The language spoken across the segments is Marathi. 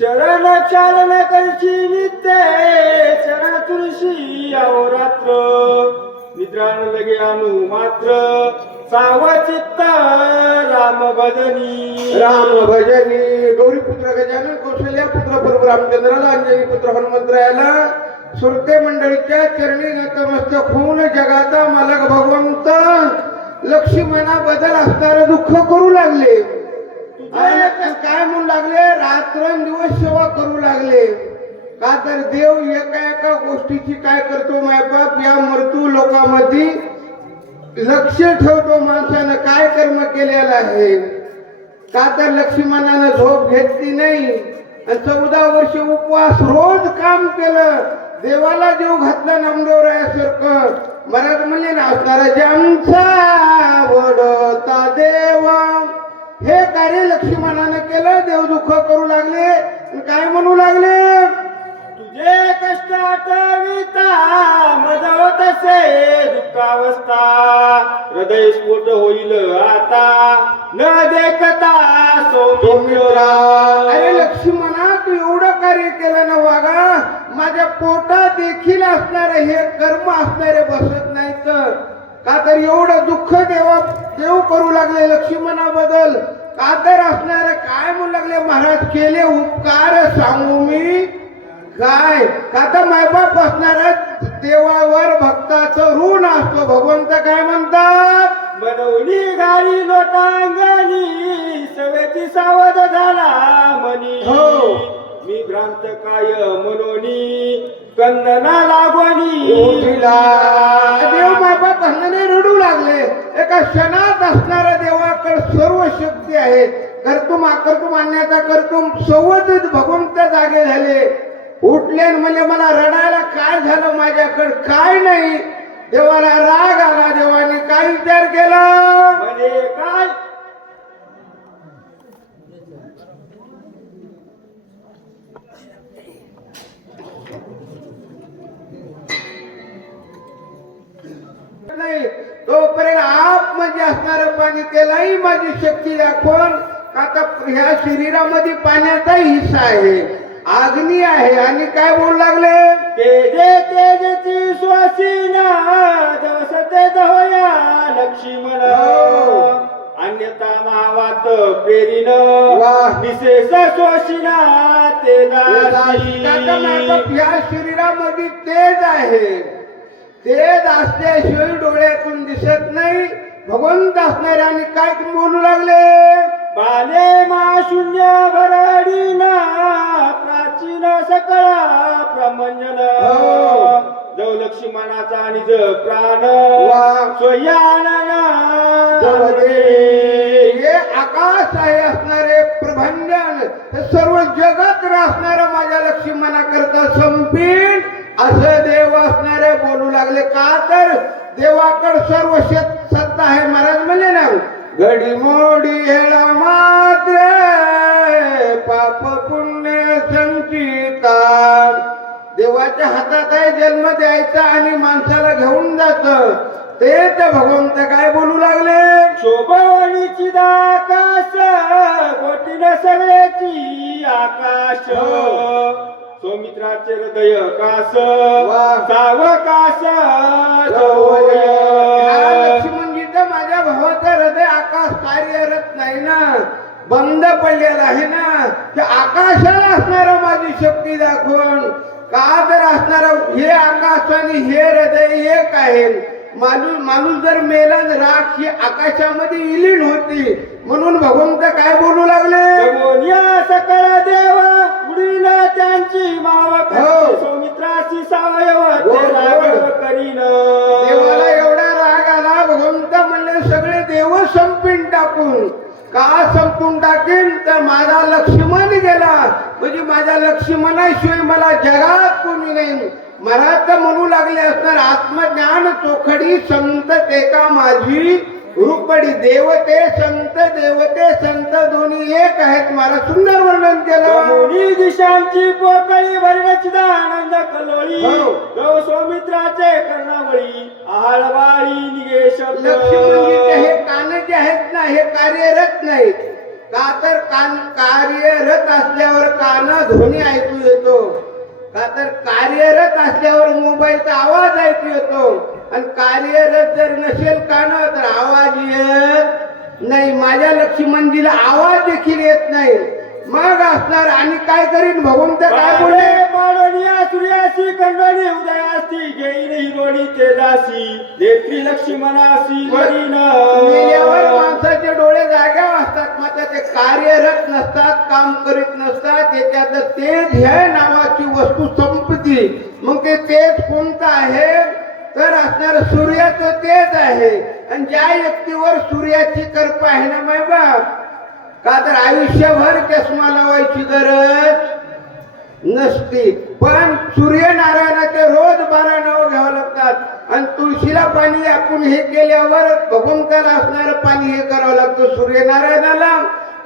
चरण चालन करची नित्य चरण तुळशी अहोरात्र निद्रान लगे अनु मात्र सावचित्त राम भजनी गौरीपुत्र गजानन कौशल्या पुत्र प्रभू रामचंद्राला अंजनी पुत्र हनुमंतरायाला सुरते मंडळीच्या चरणी नतमस्तक होऊन जगाचा मालक भगवंत लक्ष्मणा बदल असणारे दुःख करू लागले. काय म्हणू लागले? रात्रंदिवस सेवा करू लागले. का तर देव एका एका गोष्टीची काय करतो मायबाप या मृत्यू लोकांमध्ये लक्ष ठेवतो माणसानं काय कर्म केलेलं आहे. का तर लक्ष्मणानं झोप घेतली नाही आणि 14 वर्ष उपवास रोज काम केलं. देवाला देव घातला नामदेवरायासारखं. महाराज म्हणले ना असणारा ज्यांचा वडता देवा हे कार्य लक्ष्मणाने केलं. देव दुःख करू लागले. काय म्हणू लागले? तुझे कष्ट आठविता मज होत असे दुःखावस्था हृदय स्फोट होईल आता न देखता सौमित्रा. अरे लक्ष्मणा तू एवढं कार्य केलं ना वागा. माझ्या पोटात देखील असणारे हे कर्म असणारे बसत नाहीत. का तर एवढं दुःख देव करू लागले लक्ष्मणाबद्दल. का तर असणारे काय म्हणू लागले महाराज केले उपकार सांगू मी काय. का तर मायबाप असणारा देवावर भक्ताचं ऋण असतो. भगवंत काय म्हणतात? बनवली गाडी लोटांगणी सवेची सावध झाला मनी. हो. मी भ्रांत काय मनोनी कंदना लागवणी. देव मायबाप हसणारे रडू लागले. एका क्षणात असणाऱ्या देवाकडे सर्व शक्ती आहे. कर्तुम अकर्तुम आणण्याचा कर्तुम संवत भगवंत जागे झाले. उठले म्हणजे मला रडायला काय झालं माझ्याकडे काय नाही. देवाला राग आला. देवाने काय विचार केला? म्हणे काय नाही तोपर्यंत आप म्हणजे असणारं पाणी त्यालाही माझी शक्ती दाखवून. आता ह्या शरीरामध्ये पाण्याचा हिस्सा आहे. अग्नी आहे. आणि काय बोलू लागले? तेजे तेजची श्वासीना जवस तेज होया लक्ष्मण. अन्यथा महावात प्रेरीन विशेष श्वासीना तेजाशी. या शरीरामध्ये तेज आहे. तेज असल्याशिवाय डोळ्यातून दिसत नाही. भगवंत असणारे आणि काय बोलू लागले? बाले मा शून्य भरडीना प्राचीन सकळा प्रमंजन. जव लक्ष्मणाचा निज प्राण स्वयानना. हे आकाश आहे असणारे प्रभंजन हे सर्व जगत असणारं माझ्या लक्ष्मणाकरता संपीन असं देव असणारे बोलू लागले. का तर देवाकडे सर्व सत्ता आहे. महाराज म्हणले ना घडी मोडी हेळा मात्र पाप पुण्य संचिता. देवाच्या हातात आहे जन्म द्यायचा आणि माणसाला घेऊन जात. ते तर भगवंत काय बोलू लागले? शोभवणीची आकाश गोटीन सगळ्याची आकाश. सौमित्राचे हृदय कास सावकाश. लक्ष्मणजीचं माझ्या भावाचं हृदय आकाश कार्यरत नाही ना. बंद पडलेला आहे ना. ते आकाशाला असणारं माझी शक्ती दाखवून. का तर असणारं हे आकाश आणि हे हृदय एक आहे. माणूस जर मेला राख ही आकाशामध्ये विलीन होती. म्हणून भगवंत काय बोलू लागले? सकळ देवा उडीन त्यांची मावक. सौमित्राची सावयव करीन. देवाला एवढा राग आला. भगवंत म्हणले सगळे देव संपीन टाकून. का संपून टाकेन? तर माझा लक्ष्मण गेला म्हणजे माझ्या लक्ष्मणाशिवाय मला जगात कोणी नाही. महाराज म्हणू लागले असणार आत्मज्ञान चोखडी संत ते का माझी रूपडी. देवते संत दोन्ही एक आहेत. मला सुंदर वर्णन केलं. दोन्ही दिशांची पोकळी वर्णचित आनंद कलोळी. गौ सौमित्राचे कर्णावळी आळवाळी निगे शब्द. लक्ष्मणजीचे हे कान जे आहेत ना हे कार्यरत नाहीत. का तर कार्यरत असल्यावर कान ध्वनी ऐकू येतो, का तर कार्यरत असल्यावर मोबाईलचा आवाज ऐकू येतो, आणि कार्यरत जर नसेल कान तर आवाज येत नाही. माझ्या लक्ष्मणजीला आवाज देखील येत नाही. मग असणार आणि काय करीन भगवंत काय बोलले, पाडोनिया सूर्यासी कंडोनी उदयासी घेईन हिरोणी तेजासी देत्री लक्ष्मणासी मेल्यावर माणसाचे डोळे जाग्यावर असतात, मात्र ते कार्यरत नसतात, काम करीत नसतात. त्याच्यात तेज ह्या नावाची वस्तू संपती. मग ते तेज कोणतं आहे तर असणार सूर्याचं तेज आहे. आणि ज्या व्यक्तीवर सूर्याची कृपा आहे ना माय बाप, का तर आयुष्यभर चष्मा लावायची गरज नसती. पण सूर्यनारायणाचे रोज 12 नाव घ्यावं लागतात. आणि तुळशीला पाणी आपण हे केल्यावर भगवंताला असणारं पाणी हे करावं लागतं सूर्यनारायणाला.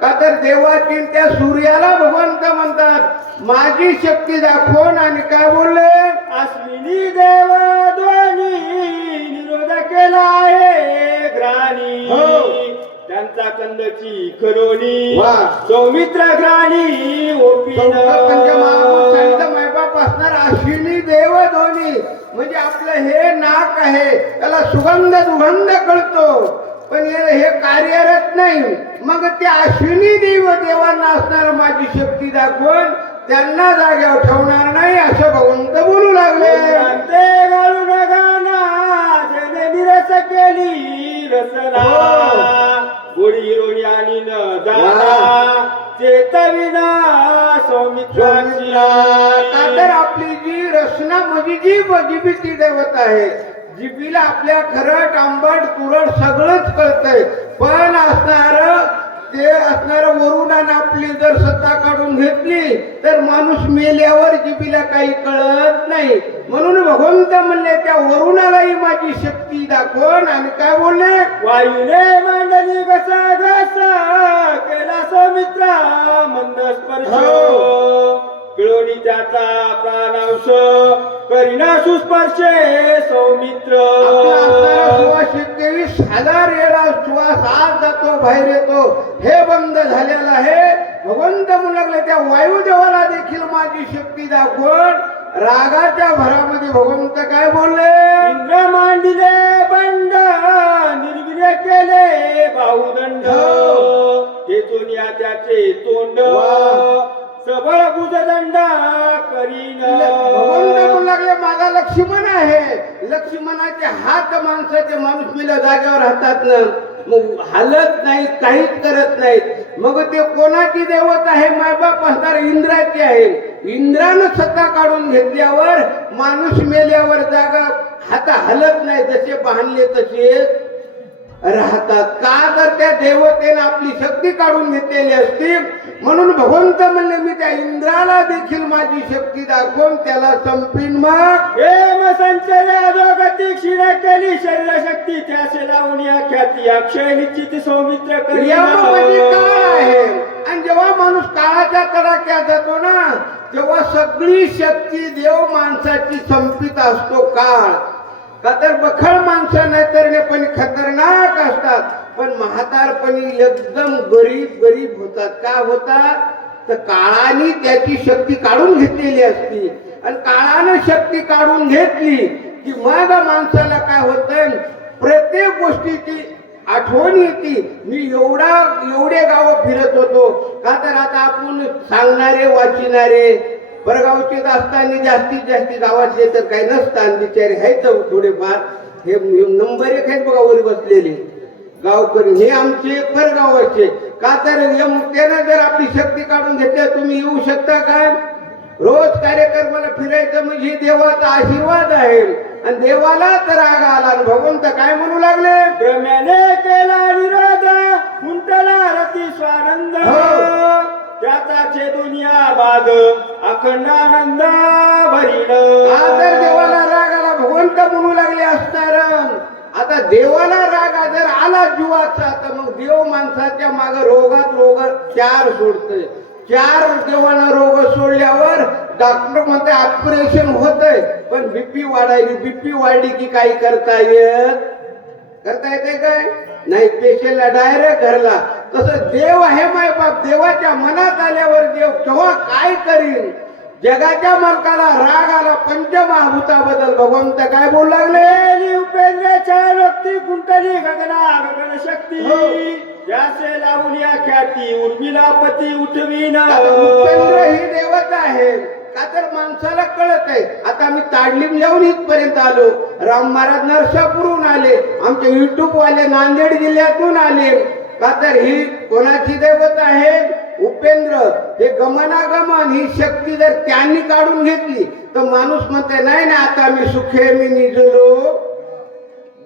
का तर देवाची त्या सूर्याला भगवंत म्हणतात. माझी शक्ती दाखवून आणि काय बोलले, अश्विनी देव ध्वनी निरोध केला आहे ग्राणी. त्यांचा कंदची खरोनी वा. सौमित्र ग्राणी ओपीन मायबाप असणार अश्विनी देव ध्वनी. म्हणजे आपलं हे नाक आहे त्याला सुगंध दुगंध कळतो, पण हे कार्यरत नाही. मग ते अश्विनी देवांना असणार माझी शक्ती दाखवून त्यांना जाग्यावर ठेवणार नाही असं भगवंत बोलू लागले. ते घालून गाना जने निरस केली रसना गोडी हिरोणी आणि न जाना चेतविना सौमित्राची. का तर आपली जी रचना म्हणजे जीभ ती देवता आहे. जिभीला आपल्या खरट आंबट तुरट सगळंच कळतंय, पण ते असणार वरुणानं आपली जर सत्ता काढून घेतली तर माणूस मेल्यावर जिभीला काही कळत नाही. म्हणून भगवंत म्हणले त्या वरुणालाही माझी शक्ती दाखवून आणि काय बोलले, वायुने मांडली घसा घसा केला सौमित्रा मंद स्पर्श पिळवणी त्याचा प्राणांश करीना सुस्पर्शे सौमित्र. 23,000 वेळा श्वास आत जातो बाहेर येतो, हे बंद झालेलं आहे. भगवंत म्हणू लागले त्या वायुदेवाला देखील माझी शक्ती दाखवून रागाच्या भरामध्ये भगवंत काय बोलले, इंद्र मांडिले बंड निर्वीर्य केले बाहुदंड हेतून या त्याचे तोंड सबळ भुजदंड करीन. भगवंत म्हणू लागले माझा लक्ष्मण आहे. लक्ष्मणाचे हात माणसाचे माणूस मेल्या जागेवर राहतात ना, मग हालत नाहीत, काहीच करत नाहीत. मग ते कोणाची देवत आहे मायबाप असणार इंद्राची आहे. इंद्रानं सत्ता काढून घेतल्यावर माणूस मेल्यावर जागा हात हलत नाही, जसे बांधले तसे राहतात. का तर त्या देवतेने आपली शक्ती काढून घेतलेली असते. म्हणून भगवंत म्हणले मी त्या इंद्राला देखील माझी शक्ती दाखवून त्याला संपीन. मग हेम संचय अधोगती क्षीण केली शरीर शक्ती त्याचे लावून या ख्याती अक्षय निश्चित सौमित्र म्हणजे काळ आहे. आणि जेव्हा माणूस काळाच्या तडाख्यात जातो ना, तेव्हा सगळी शक्ती देव माणसाची संपित असतो काळ. का तर बखळ माणसं नैतर्यपणे खतरनाक असतात, पण म्हातारपणी एकदम गरीब होतात. का होतात तर काळाने त्याची शक्ती काढून घेतलेली असती. आणि काळानं शक्ती काढून घेतली की मग माणसाला काय होतं, प्रत्येक गोष्टीची आठवण येते. मी एवढे गाव फिरत होतो. का तर आता आपण सांगणारे वाचिणारे परगावचे असताना जास्तीत गावातले तर काही नसतात, बिचारे आहेत थोडेफार. हे नंबर 1 आहेत बघा वर बसलेले गावकरी, हे आमचे परगावाचे. का तर त्यानं जर आपली शक्ती काढून घेतली, तुम्ही येऊ शकता का? रोज कार्यक्रमाला फिरायचं म्हणजे देवाचा आशीर्वाद आहे. आणि देवाला तर राग आला. भगवंत काय म्हणू लागले, ब्रह्म्याने केला निरोध हुंटला रती स्वानंद त्याचा दुनिया बाद अखंड आनंद भरीण. तर देवाला राग आला. भगवंत म्हणू लागले असणार. आता देवाला राग जर आला जीवाचा, तर मग देव माणसाच्या माग रोग 4 सोडतोय. 4 देवानं रोग सोडल्यावर डॉक्टर म्हणते ऑपरेशन होतंय, पण बीपी वाढायली. बीपी वाढली की काही करता येते काय? नाही पेशंटला डायरेक्ट घरला. तसं देव आहे माय बाप, देवाच्या मनात आल्यावर देव केव्हा काय करीन. जगाच्या मालकाला राग आला, पंचमहाभूताबद्दल भगवंत काय बोलू लागले. लेली उपेंद्राच्या व्यक्ती कुंटली गगना गगन शक्ती हो. ज्यासे लावून या ख्याती उर्मिला पती उठवीन. उपेंद्र ही देवता आहे का तर माणसाला कळत आहे. आता आम्ही ताडलीम जाऊन इथपर्यंत आलो. राम महाराज नरसापूरहून आले, आमचे युट्यूब वाले नांदेड जिल्ह्यातून आले. का तर ही कोणाची देवता आहे. उपेंद्र हे गमनागमन ही शक्ती जर त्यांनी काढून घेतली तर माणूस म्हणते नाही ना आता मी सुखे मी निजलो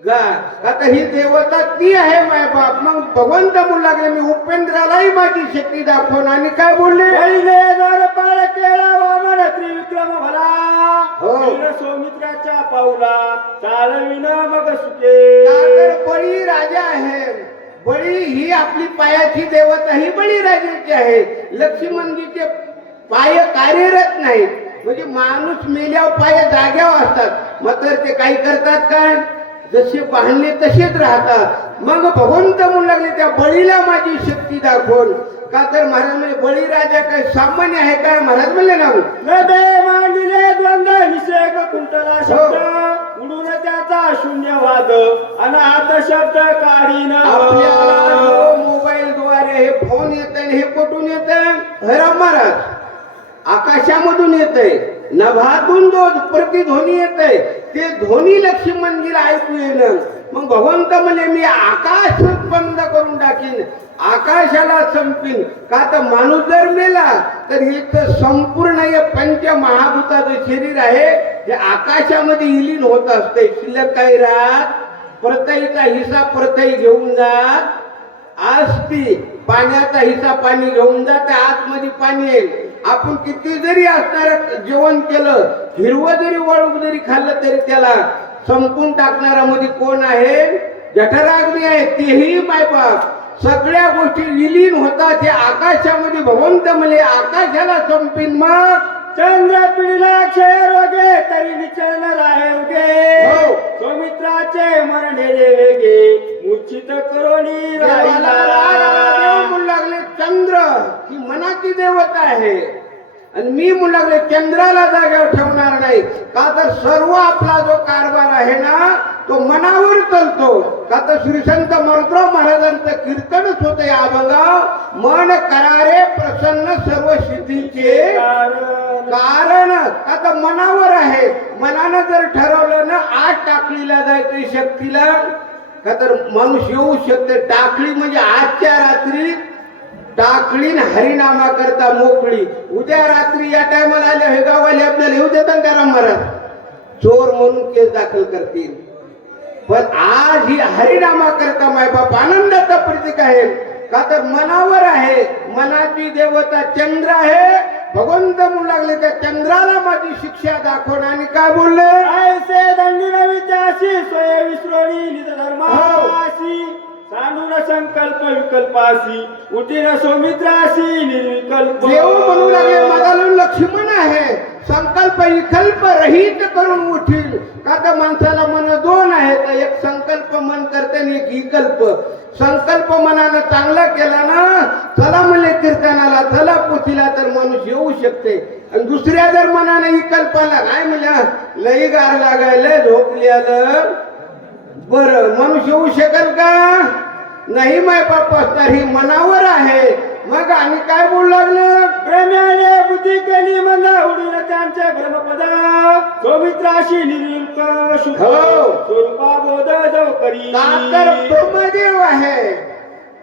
गा. आता ही देवता ती आहे माय बाप. मग भगवंत बोलू लागले मी उपेंद्रालाही माझी शक्ती दाखवून. आणि काय बोलले. पहिले द्वारपाळ केला वामन त्रिविक्रम भला हो. वीर सौमित्राच्या पाऊला चालविन मग सुखे. का तर बळी राजा आहे. बळी ही आपली पायाची देवता ही बळीराजाची आहे. लक्ष्मणजीचे पाय कार्यरत नाहीत. म्हणजे माणूस मेल्यावर पाय जाग्यावर असतात, मात्र ते काही करतात काय जसे बांधले तसेच राहतात. मग भगवंत म्हणू लागले त्या बळीला माझी शक्ती दाखवून. का तर महाराज म्हणजे बळीराजा काय सामान्य आहे काय. महाराज म्हणले ना नदे मांडिले द्वंद्व निषेक कुंटला शब्द उडून त्याचा शून्यवाद अनाथ शब्द काढीन. आपल्याला मोबाईल द्वारे हे फोन येत आहे, हे कुठून येत आहे. राम महाराज आकाशामधून येत आहे, नभातून जो प्रतिध्वनी येत आहे ते ध्वनी लक्ष्मणजीला ऐकू येणं. मग भगवंत म्हणे मी आकाश बंद करून टाकीन, आकाशाला संपीन. का तर माणूस जर मेला तर इथं संपूर्ण हे पंचमहाभूताचं शरीर आहे हे आकाशामध्ये विलीन होत असते. शिल्लक काही राहत प्रतईचा हिस्सा प्रतई घेऊन जात असती, पाण्याचा हिस्सा पाणी घेऊन जात, आतमध्ये पाणी येईल. आपण किती जरी असणार जेवण केलं, हिरवं जरी वाळूक जरी खाल्लं तरी त्याला संपून टाकणारा मध्ये कोण आहे. जठराग्नी आहे. तेही मायबाप सगळ्या गोष्टी विलीन होतात. हे आकाशामध्ये भगवंत म्हणले आकाशाला संपीन. मग चंद्र पिढीला क्षय रोगे तरी विचरण राहे उगे सौमित्राचे मरणे वेगे मूर्छित करोनी राहिला. देव म्हणू लागले चंद्र ही मनाची देवता आहे आणि मी म्हणू लागले चंद्राला जागेवर ठेवणार नाही. का तर सर्व आपला जो कारभार आहे ना तो मनावर चालतो. का तर श्री संत मरुद्राव महाराजांचं कीर्तनच होतं या अभंगाव. मन करारे प्रसन्न सर्व सिद्धीचे कारण. आता मनावर आहे. मनानं जर ठरवलं ना आठ टाकलीला जायचं शक्तीला का तर माणूस येऊ शकते. टाकली म्हणजे आजच्या रात्री टाकली हरिनामा करता मोकळी. उद्या रात्री या टायमाला आले हे गावाले आपल्याला येऊ देतात का राम महाराज. चोर म्हणून केस दाखल करतील. पण आज ही हरिनामा करता मायबाप आनंदाचा प्रतीक आहे. का तर मनावर आहे. मनाची देवता चंद्र आहे. भगवंत म्हणू लागले त्या चंद्राला माझी शिक्षा दाखवण. आणि काय बोलले ऐसे दंडी नवी त्याशी सोय विसरोणी निज धर्माशी सांडून संकल्प विकल्पाशी उठीन सौमित्राशी निर्विकल्प. देव म्हणू लागले माझा लक्ष्मण आहे. संकल्प विकल्प रहित करून उठील. का तर माणसाला मन दोन आहेत. एक संकल्प मन करते आणि एक विकल्प. संकल्प मनानं चांगला केला ना चला म्हणले कीर्तनाला चला पोथीला तर माणूस येऊ शकते. आणि दुसऱ्या जर मनानं विकल्पाला काय म्हणल्या लई गार लागायला झोपली आलं बरं माणूस येऊ शकेल का नाही. माय बाप असणार ही मनावर आहे. मग आणि काय बोलू लागलं प्रेमाने बुद्धी केली मंदा उडून त्यांचे ब्रह्मपद सौमित्राशी निर्विकल्प शुभ स्वरूपा बोध जो करी. तर ब्रह्मदेव आहे.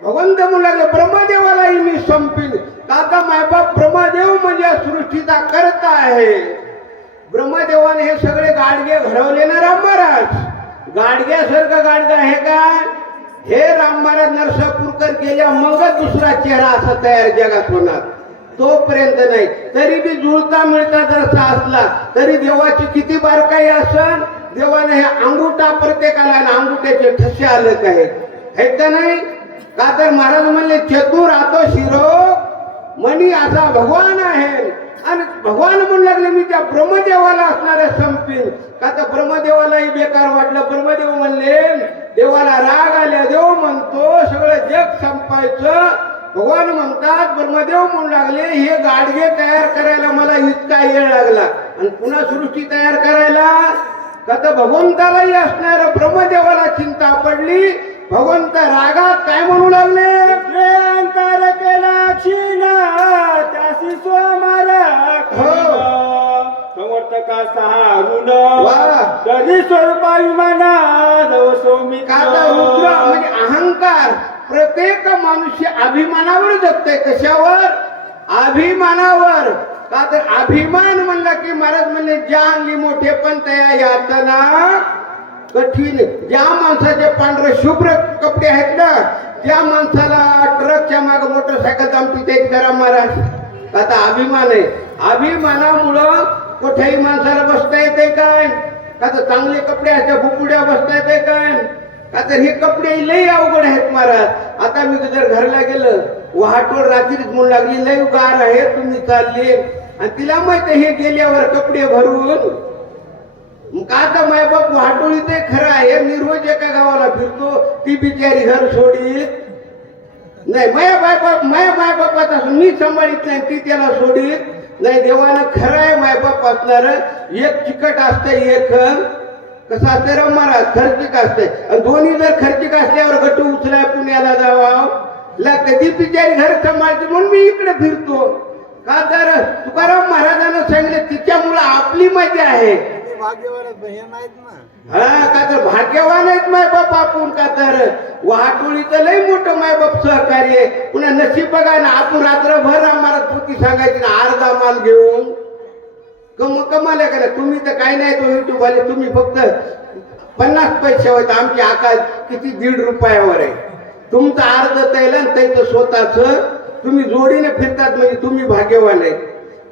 भगवंत म्हणू लागले ब्रह्मदेवालाही मी संपीन. काका मायबाप ब्रह्मदेव म्हणजे सृष्टीचा करता आहे. ब्रह्मदेवाने हे सगळे गाडगे घडवले ना राम महाराज. गाडग्यासारखं गाडगा आहे का. हे राम महाराज नरसापूरकर गेल्या मगच दुसरा चेहरा असा तयार जगात होणार. तोपर्यंत नाही. तरी बी जुळता मिळता जसा असला तरी देवाची किती बारकाई असन. देवाने हे अंगुठा प्रत्येकाला अंगुठ्याचे ठसे आले आहेत का नाही. का तर महाराज म्हणले चतुर आतो शिरो मनी असा भगवान आहे. आणि भगवान म्हणू लागले मी त्या ब्रह्मदेवाला असणाऱ्या संपीन. का तर ब्रह्मदेवालाही बेकार वाटलं. ब्रह्मदेव म्हणले देवाला राग आल्या देव म्हणतो सगळं जग संपायचं. भगवान म्हणतात ब्रह्मदेव म्हणू लागले हे गाडगे तयार करायला मला इतका वेळ लागला आणि पुन्हा सृष्टी तयार करायला का तर भगवंतालाही असणार ब्रह्मदेवाला चिंता पडली. भगवंत रागात काय म्हणू लागले प्रियंकार केला क्षीणा त्यासी सोमारा समर्थका सहा ऋण वा. तरी स्वरूपाभिमाना नव सौमी का तर रुद्र म्हणजे अहंकार. प्रत्येक मनुष्य अभिमानावर जगते. कशावर? अभिमानावर. का तर अभिमान म्हणला की महाराज म्हणले ज्या अंगी मोठे पण तया यातना कठीण. ज्या माणसाचे पांढरे शुभ्र कपडे आहेत ना त्या माणसाला ट्रकच्या मागे मोटरसायकल आमची तेच करा महाराज. आता अभिमान आहे. अभिमानामुळं कुठेही माणसाला बसता येते काय? का तर चांगले कपडे असते बुकुड्या बसता येते काय? का तर हे कपडे लई अवघड आहेत महाराज. आता मी जर घरला गेलं वाहटोळ रात्रीच म्हणू लागली लई गार आहे तुम्ही चालले आणि तिला माहिती हे गेल्यावर कपडे भरून का आता मायबाप वाटोळी ते खरं आहे. मी रोज एका गावाला फिरतो ती बिचारी घर सोडीत नाही. माया मायबापाचा मी सांभाळीत नाही ती त्याला सोडीत नाही. देवानं खरं आहे मायबाप असणार. एक चिकट असते एक कसं असते रे महाराज खर्चिक असते. दोन्ही जर खर्चिक असल्यावर गट्टू उचलाय पुण्याला जावा लागते. ती बिचारी घर सांभाळते म्हणून मी इकडे फिरतो. का तर तुकाराम महाराजांना सांगितलं तिच्यामुळं आपली मजा आहे. हा का तर भाग्यवान आहेत मायबाप आपण. का तर वाहटोळीचं लय मोठं मायबाप सहकार्य. पुन्हा नशीब बघा ना आपण रात्रभर आम्हाला चुकी सांगायची ना अर्धा माल घेऊन कमाल आहे का? तुम्ही तर काही नाही तो युट्यूब वाले तुम्ही फक्त 50 पैसे होत. आमची आकाश किती 1.5 रुपयावर आहे. तुमचं अर्ध तैल आणि त्याचं स्वतःच तुम्ही जोडीने फिरतात म्हणजे तुम्ही भाग्यवान आहे.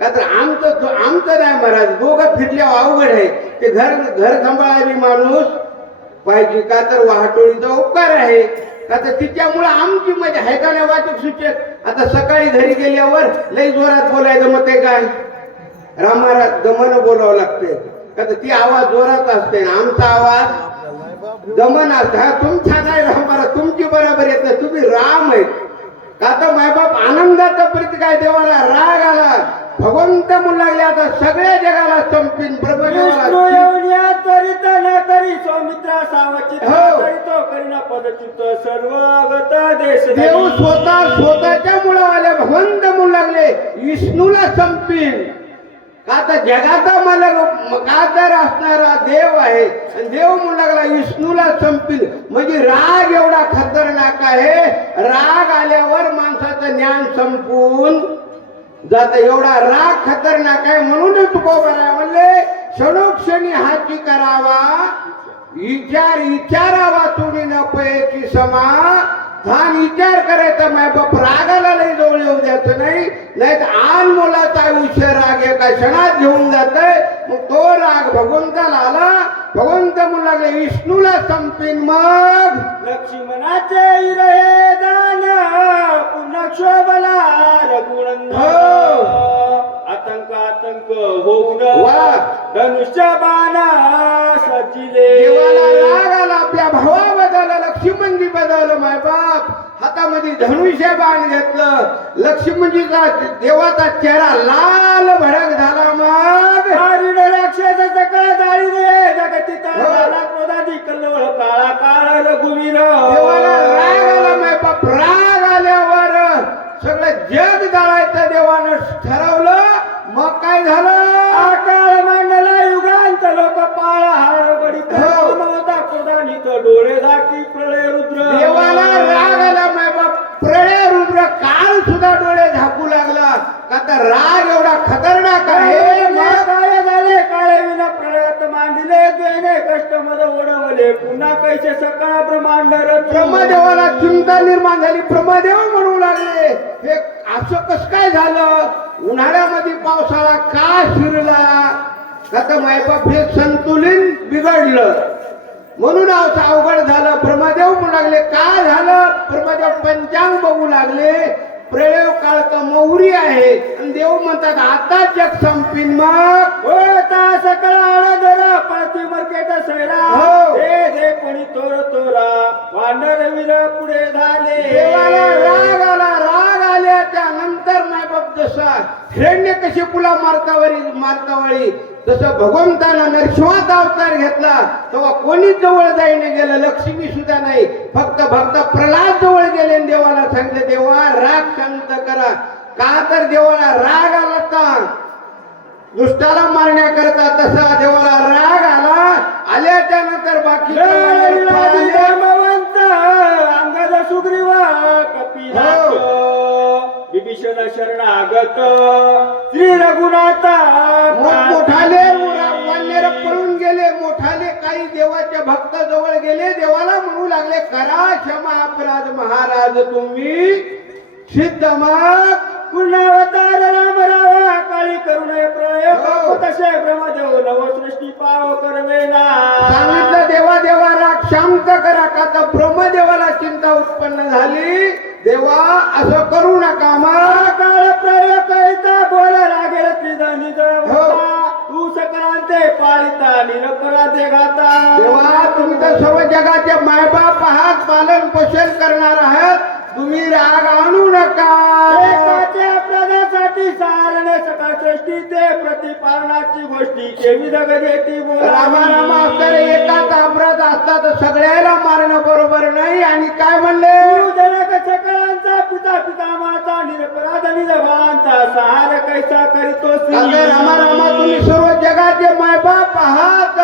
का तर आमचं नाही महाराज. दोघं फिरल्यावर अवघड आहे. ते घर सांभाळायला माणूस पाहिजे. का तर वाहटोळीचा उपकार आहे. का तर तिच्यामुळं आमची मजा आहे का नाही वाचक सूचक. आता सकाळी घरी गेल्यावर लई जोरात बोलायचं मग ते काय रामाराज दमन बोलावं लागते. का तर ती आवाज जोरात असते आमचा आवाज दमन असते. हा तुमचा नाही रामाराज तुमची बरोबर येत नाही तुम्ही राम आहेत. का तर मायबाप आनंदाचा प्रतीक आहे. देवाला राग आला भगवंत म्हणू लागले आता सगळ्या जगाला संपीन विष्णू येऊन या त्वरित न करी सौमित्रा सावचित करीतो करीना पदचित्त सर्वागत देश. देव स्वतःच्या मुळावाले भगवंत म्हणू लागले विष्णूला संपीन. का तर जगाचा मला का तर असणारा देव आहे आणि देव म्हणू लागला विष्णूला संपीन. म्हणजे राग एवढा खतरनाक आहे. राग आल्यावर माणसाचं ज्ञान संपून जात. एवढा राग खतरनाक आहे. म्हणूनच तुकोबरा म्हणले क्षणोक्षणी हाती करावा विचारावा तुम्ही न पयची समा. धान विचार करायचा मायबाप रागाला लई जवळ येऊ द्यायचं नाही. नाही तर आन मुलाचा आयुष्य राग एका क्षणात घेऊन जातय. मग तो राग भगवंताला आला. भगवंत म्हणू लागले विष्णूला संपीन. मग लक्ष्मणाचे रे दान पुन्हा क्षोभला रघुनंद आतंक होऊन धनुष्य बाणा सचिले. देवाला राग आला आपल्या भावाबद्दल लक्ष्मणजी बदललं मायबाप हातामध्ये धनुष्य बाण घेतलं. लक्ष्मणजीचा देवाचा चेहरा लाल भडक झाला. मग राक्षसाचा काळ जाळी रे जगतिता झाला क्रोधादी कल्लोळ काळा काळ रघुवीर. देवाला राग आला मायबाप. राग आल्यावर सगळं जग जाळायचं देवानं ठरवलं. मग काय झालं आकाळ मांडला युगांत लोक पाळा हरबडीत नवता क्रोधानित डोळे झाकी प्रळय रुद्र. देवाला राग आला मायबाप. प्रळय रुद्र काळ सुद्धा डोळे झाकू लागला. का तर राग एवढा खतरनाक आहे. काय झाले काळे विना प्रळयात मांडिले देणे कष्ट मद ओढवले पुन्हा कैसे सकाळ ब्रह्मांड ब्रह्मदेवाला चिंता निर्माण झाली. ब्रह्मदेव म्हणू लागले हे असं कस काय झालं. उन्हाळ्यामध्ये पावसाळा का शिरला. का तर मायबाप हे संतुलन बिघडलं म्हणून अवघड झालं. ब्रह्मदेव म्हणू लागले काय झालं. ब्रह्मदेव पंचांग बघू लागले. प्रलय काळ तर मोहरी आहे आणि देव म्हणतात आता जग संपीन मग होता सकळ आळदरा पळती मर्केट सैरा हो. दे कोणी तोरा वानर वीर पुढे झाले देवाला राग आल्याच्या नंतर मायबाप जसा हिरण्यकशिपूला मारतावळी तसं भगवंतानं नरसिंहाचा अवतार घेतला तेव्हा कोणीच जवळ जाईने गेलं लक्ष्मी सुद्धा नाही फक्त भक्त प्रल्हाद जवळ गेले आणि देवाला सांगितलं देवा राग शांत करा का तर देवाला राग आला तर दुष्टाला मारण्याकरता तसा देवाला राग आल्याच्या नंतर बाकी अंगद सुग्रीवा कपिनाथ विभीषण शरणागत श्री रघुनाथा मोठाले वानर पळून गेले मोठाले काही देवाच्या भक्त जवळ गेले देवाला म्हणू लागले करा क्षमा अपराध महाराज तुम्ही सिद्ध मग पुण्यावतार राम रावा काळी करुणे प्रलय बापू तसे ब्रह्मदेव नवसृष्टी पाव करवेना सांगितलं देवा राग शांत करा का तर ब्रह्मदेवाला चिंता उत्पन्न झाली देवा असं करू नका मग काळ प्रलय कळता बोल रागेल त्रिधनी तू सकलांते पाळिता निरपराधे घाता देवा तुम्ही तर सर्व जगाचे मायबाप आहात पालन पोषण करणार आहात तुम्ही राग आणू नका एकाच्या अपराधासाठी सारणे सकाळ सृष्टी ते प्रतिपालनाची गोष्टी केवी जगजेती रामा तर एकाच अपराध असता तर सगळ्याला मारणं बरोबर नाही आणि काय म्हणले जनक सकळांचा पिता पितामाता निरपराध निजभांचा सहार कैसा करीतो रामा तुम्ही सर्व जगाचे मायबाप आहात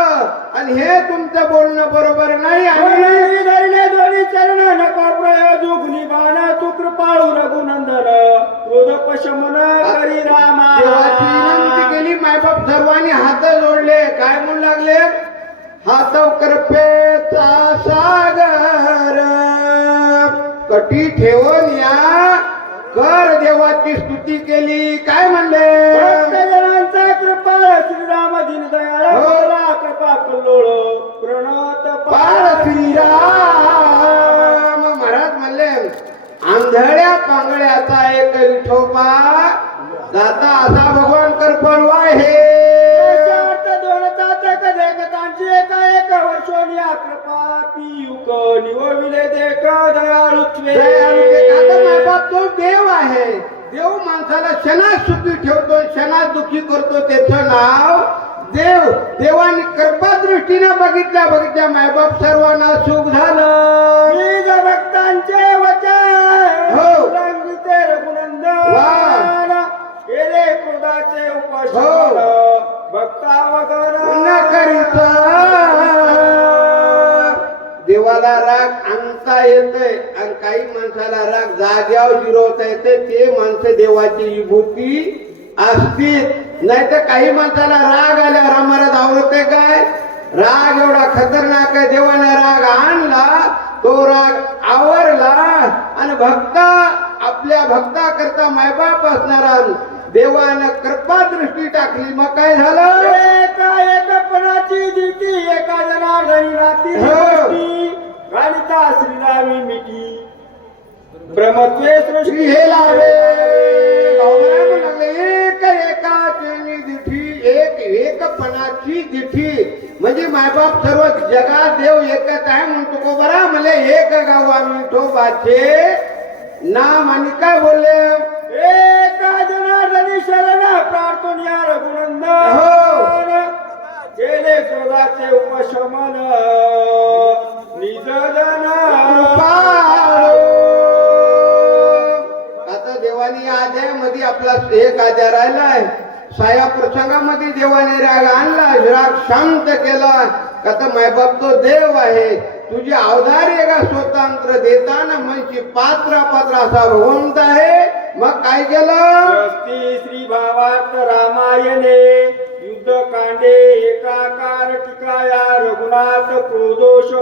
आणि हे तुमचं बोलणं बरोबर नाही आणि धरले दोन्ही चरण नको प्रयोजू गुणीबाणा तू कृपाळू रघुनंदन क्रोध पशमन करी रामा देवाची विनंती केली मायबाप सर्वांनी हात जोडले काय म्हणू लागले हात कृपेचा सागर कटी ठेवून या कर देवाची स्तुती केली काय म्हणले भक्तजनांचा कृपाळ श्रीराम दीनदयाळ बोला कृपा कल्लोळ प्रणत पाळ श्रीराम महाराज म्हणले आंधळ्या पांगळ्याचा एक विठोबा दाता असा भगवान कृपण आहे दोन तातक देखतांची एका एक वर्षोनिया कृपा पियुक निवविले देख दयाळुत्वे तो देव आहे देव माणसाला क्षणात सुखी ठेवतो क्षणात दुखी करतो त्याचं नाव देव देवानी कृपा दृष्टीनं बघितल्या मायबाप सर्वांना सुख झालं निज भक्तांचे वचन हो. रंगिते रघुनंदन केले क्रोधाचे उपासन भक्ता वगैरे न करीत देवाला राग आणता येते आणि काही माणसाला राग जाग्यावर जिरवता येते ते माणसं देवाची विभूती असतील नाही तर काही माणसाला राग आल्यावर आम्हाला आवडते काय राग एवढा खतरनाक आहे देवाने राग आणला तो राग आवरला आणि भक्त आपल्या भक्ता करता मायबाप असणारा देवानं कृपा दृष्टी टाकली मग काय झालं एकपणाची दिटी एका जनार्दनी नाती गालिता श्रीरामी मिटी ब्रह्मत्वे सृष्टी हे लावे एकाची दिठी एकपणाची दिठी म्हणजे मायबाप सर्व जगात देव एकच आहे म्हणतो को बरा मला एक गाव आम्ही ठोबाचे नाम आणि काय बोलले एका जनार्दनी शरण प्रार्थना रघुनंदन केले क्रोधाचे उपशमन निज जन आता देवानी अध्यायामध्ये आपला एक अध्याय राहिलाय साया प्रसंगामध्ये देवाने राग आणला राग शांत केला आता मायबाप तो देव आहे तुझे अवधार का स्वतंत्र देताना म्हणजे पात्र असा भगवंत आहे मग काय केलं श्री भावार्थ रामायणे युद्ध कांडे एकाकार टिकाया रघुनाथ क्रोधोष